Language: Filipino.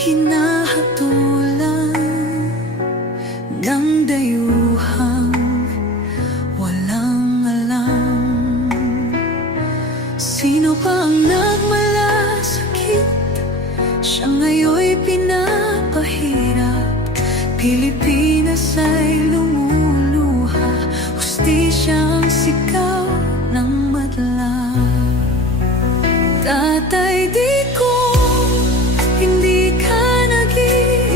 hinahatulan ng dayuhang walang alam. Sino pa ang nagmalasakit? Siya ngayon'y pinapahirap. Pilipinas